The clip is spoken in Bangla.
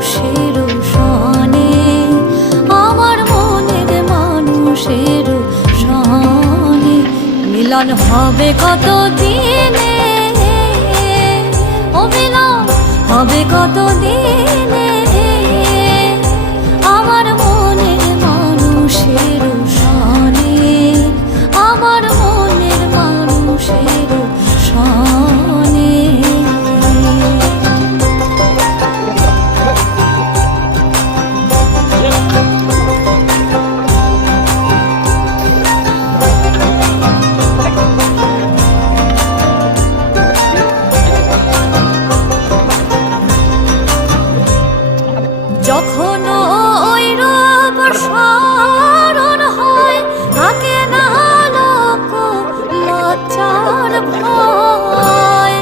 মানুষের সনে, আমার মনের মানুষের সনে মিলন হবে কত দিনে, ও মিলন হবে কত দিনে, আমার মনের মানুষের সনে, আমার মনের মানুষের সনে। যখন ওই রূপ স্মরণ হয়, থাকে না লোক লজ্জার ভয়।